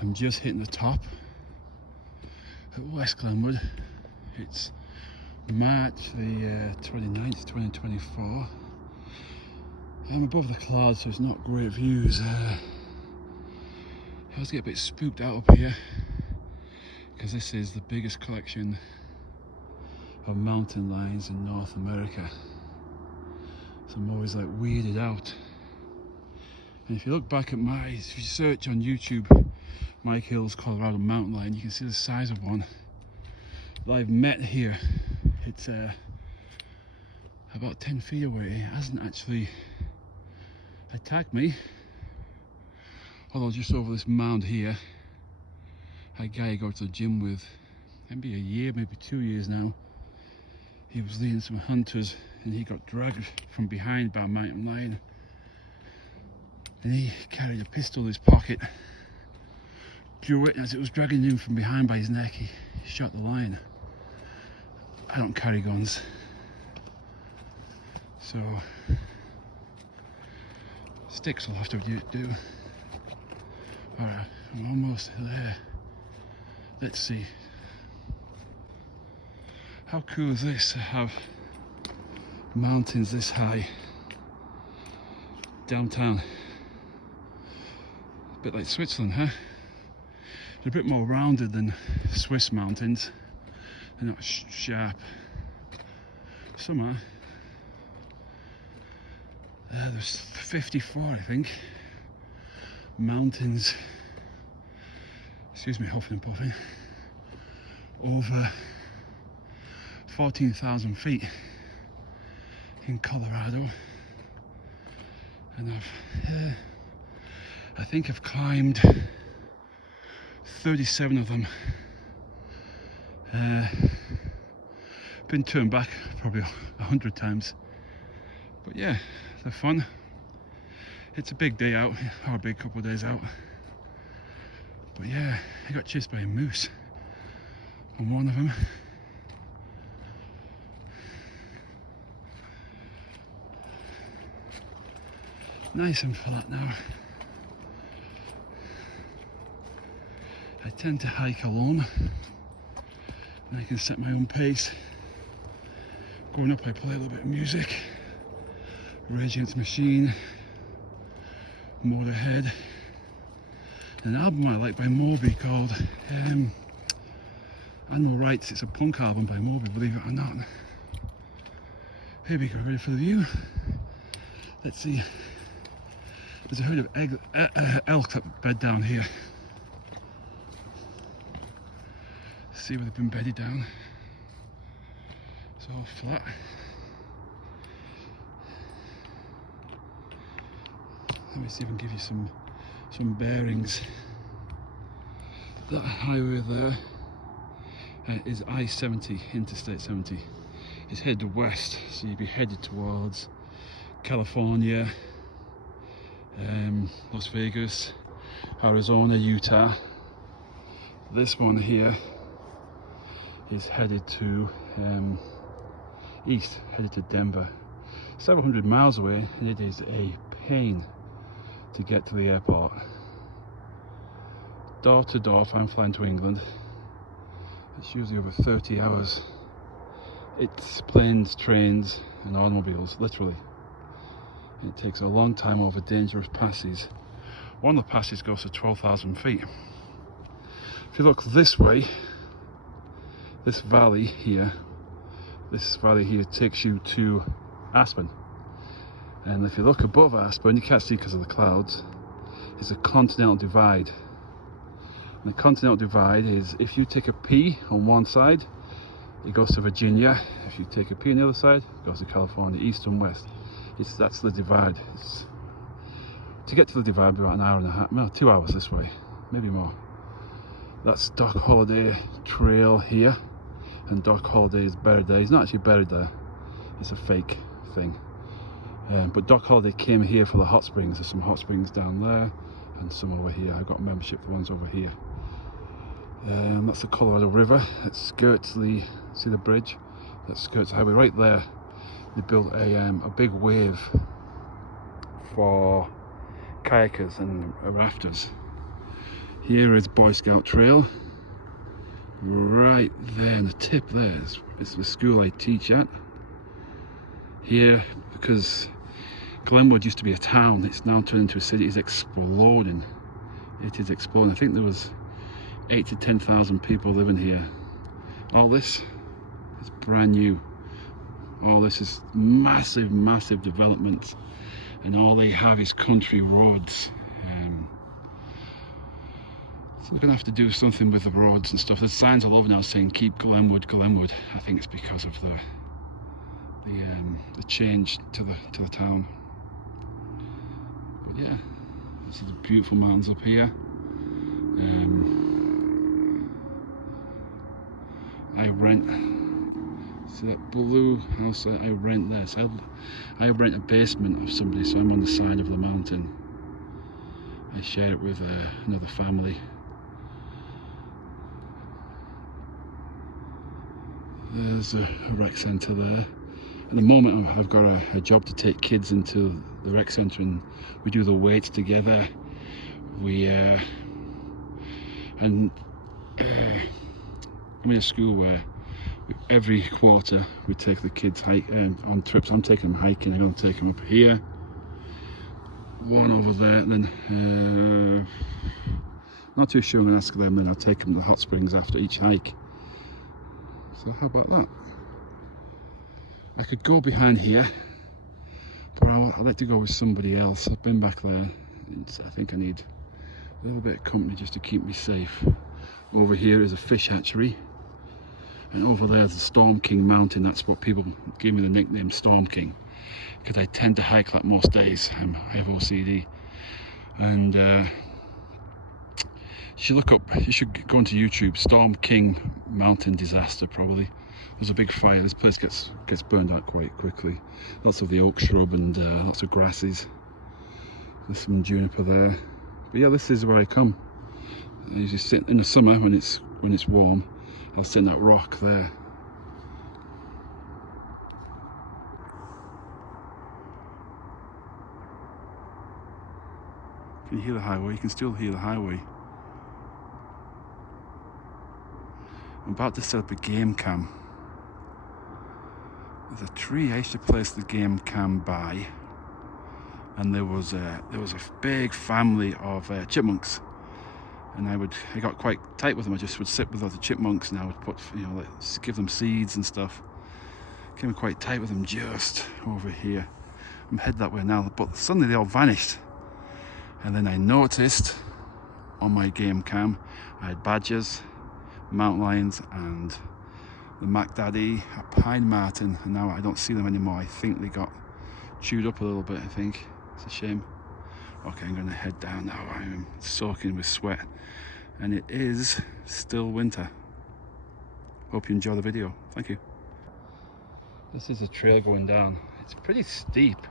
I'm just hitting the top at West Glenwood. It's March the 29th, 2024. I'm above the clouds, so it's not great views. I always get a bit spooked out up here because this is the biggest collection of mountain lions in North America. So I'm always like weirded out. And if you look back at if you search on YouTube Mike Hill's Colorado mountain lion, you can see the size of one that I've met here. It's about 10 feet away. It hasn't actually attacked me, although just over this mound here, a guy I go to the gym with, maybe a year, maybe 2 years now, he was leading some hunters and he got dragged from behind by a mountain lion, and he carried a pistol in his pocket, drew it, and as it was dragging him from behind by his neck, he shot the lion. I don't carry guns, so sticks will have to do. Alright, I'm almost there. Let's see. How cool is this to have mountains this high downtown? A bit like Switzerland, huh? They're a bit more rounded than Swiss mountains. They're not sharp. Some are. There's 54, I think, mountains, excuse me, huffing and puffing, over 14,000 feet in Colorado. And I think I've climbed 37 of them. Been turned back probably 100 times, but yeah, they're fun. It's a big day out, or a big couple of days out, but yeah, I got chased by a moose on one of them. Nice and flat now. I tend to hike alone, and I can set my own pace. Going up, I play a little bit of music. Rage Against the Machine, Motorhead, an album I like by Moby called Animal Rights. It's a punk album by Moby, believe it or not. Here we go, ready for the view. Let's see. There's a herd of elk that bed down here. See where they've been bedded down. It's all flat. Let me see if I can give you some bearings. That highway there is I-70, Interstate 70. It's headed west, so you'd be headed towards California, Las Vegas, Arizona, Utah. This one here is headed to east, headed to Denver. Several hundred miles away, and it is a pain to get to the airport. Door to door, if I'm flying to England, it's usually over 30 hours. It's planes, trains and automobiles, literally. It takes a long time over dangerous passes. One of the passes goes to 12,000 feet. If you look this way, this valley here takes you to Aspen. And if you look above Aspen, you can't see because of the clouds, is a continental divide. And the continental divide is, if you take a P on one side, it goes to Virginia. If you take a P on the other side, it goes to California, east and west. That's the divide. To get to the divide, about an hour and a half, no, 2 hours this way, maybe more. That's Doc Holliday Trail here, and Doc Holliday's buried there. He's not actually buried there, it's a fake thing. But Doc Holliday came here for the hot springs. There's some hot springs down there and some over here. I've got membership for the ones over here. That's the Colorado River. It skirts see the bridge? That skirts the highway right there. They built a big wave for kayakers and rafters. Here is Boy Scout Trail. Right there in the tip there is the school I teach at. Here, because Glenwood used to be a town, it's now turned into a city. It's exploding. It is exploding. I think there was 8,000 to 10,000 people living here. All this is brand new. All this is massive, massive development, and all they have is country roads. So we're gonna have to do something with the roads and stuff. There's signs all over now saying "Keep Glenwood, Glenwood." I think it's because of the change to the town. But yeah, this is the beautiful mountains up here. I rent. See that blue house I rent there. So I rent a basement of somebody, so I'm on the side of the mountain. I share it with another family. There's a rec centre there. At the moment I've got a job to take kids into the rec centre, and we do the weights together. I'm in a school where every quarter we take the kids on trips. I'm taking them hiking. I'm going to take them up here, one over there, and then not too sure. I'm going to ask them, and I'll take them to the hot springs after each hike. So how about that? I could go behind here, but I'd like to go with somebody else. I've been back there, and I think I need a little bit of company just to keep me safe. Over here is a fish hatchery, and over there is the Storm King Mountain. That's what people give me the nickname Storm King, because I tend to hike that most days. I have OCD, and you should go onto YouTube, Storm King Mountain Disaster. Probably there's a big fire. This place gets burned out quite quickly. Lots of the oak shrub and lots of grasses. There's some juniper there. But yeah, this is where I come. I usually sit in the summer when it's warm. I'll sit in that rock there. Can you hear the highway? You can still hear the highway. I'm about to set up a game cam. There's a tree I used to place the game cam by, and there was a big family of chipmunks, and I got quite tight with them. I just would sit with the chipmunks, and I would put, give them seeds and stuff. Came quite tight with them just over here. I'm headed that way now, but suddenly they all vanished, and then I noticed on my game cam I had badgers, mountain lions, and the Mac Daddy, a pine marten, and now I don't see them anymore. I think they got chewed up a little bit. I think it's a shame. Okay, I'm going to head down now. I'm soaking with sweat, and it is still winter. Hope you enjoy the video. Thank you. This is a trail going down. It's pretty steep,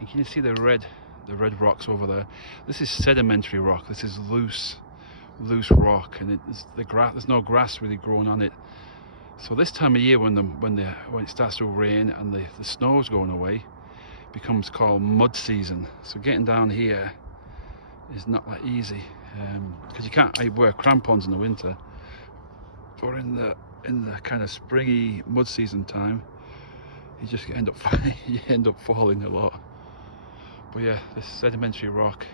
and can you see the red rocks over there? This is sedimentary rock. This is loose rock, and there's no grass really growing on it. So this time of year, when it starts to rain and the snow's going away, it becomes called mud season. So getting down here is not that easy, because you can't. I wear crampons in the winter, but in the kind of springy mud season time, you just end up falling a lot. But yeah, this sedimentary rock,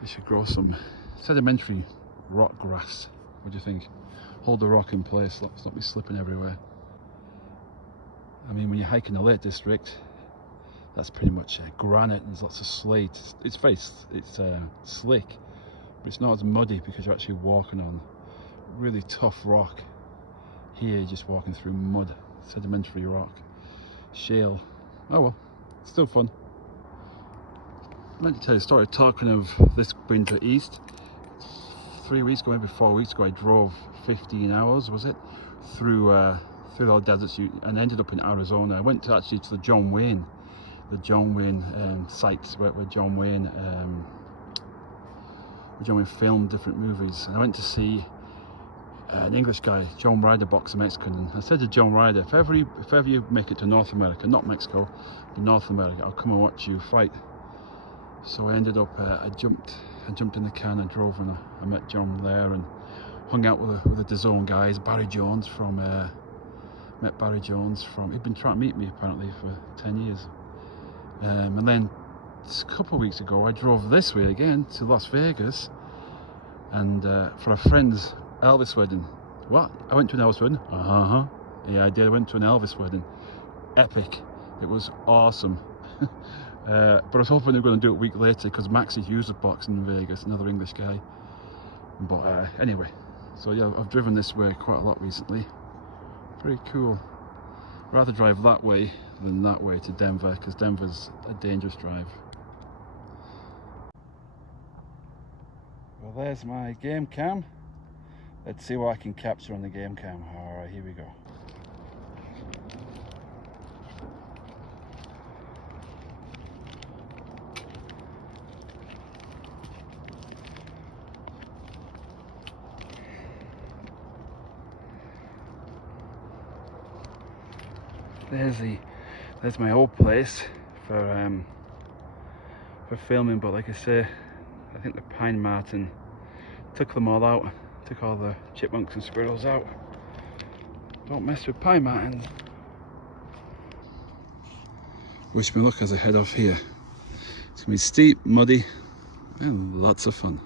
they should grow some sedimentary rock grass. What do you think? Hold the rock in place, stop me slipping everywhere. I mean, when you hike in the Lake District, that's pretty much granite. There's lots of slate. It's slick, but it's not as muddy because you're actually walking on really tough rock. Here you're just walking through mud, sedimentary rock, shale. Oh well, it's still fun. I'd like to tell you a story. Talking of this winter east, 3 weeks ago, maybe 4 weeks ago, I drove 15 hours, was it, through the deserts and ended up in Arizona. I went actually to the John Wayne sites where John Wayne filmed different movies. And I went to see an English guy, John Ryder, boxer, Mexican, and I said to John Ryder, if ever you make it to North America, not Mexico, but North America, I'll come and watch you fight. So I ended up, I jumped I jumped in the car and I drove, and I met John there and hung out with the DAZN guys. Barry Jones from met Barry Jones from, he'd been trying to meet me apparently for 10 years. And then a couple of weeks ago I drove this way again to Las Vegas, and for a friend's Elvis wedding. What? I went to an Elvis wedding? Yeah, I did. I went to an Elvis wedding. Epic. It was awesome. But I was hoping they were going to do it a week later, because Maxie Hughes was boxing in Vegas, another English guy. But anyway, so yeah, I've driven this way quite a lot recently. Very cool. Rather drive that way than that way to Denver, because Denver's a dangerous drive. Well, there's my game cam. Let's see what I can capture on the game cam. Alright, here we go. There's my old place for filming, but like I say, I think the pine marten took them all out, took all the chipmunks and squirrels out. Don't mess with pine martens. Wish me luck as I head off here. It's gonna be steep, muddy, and lots of fun.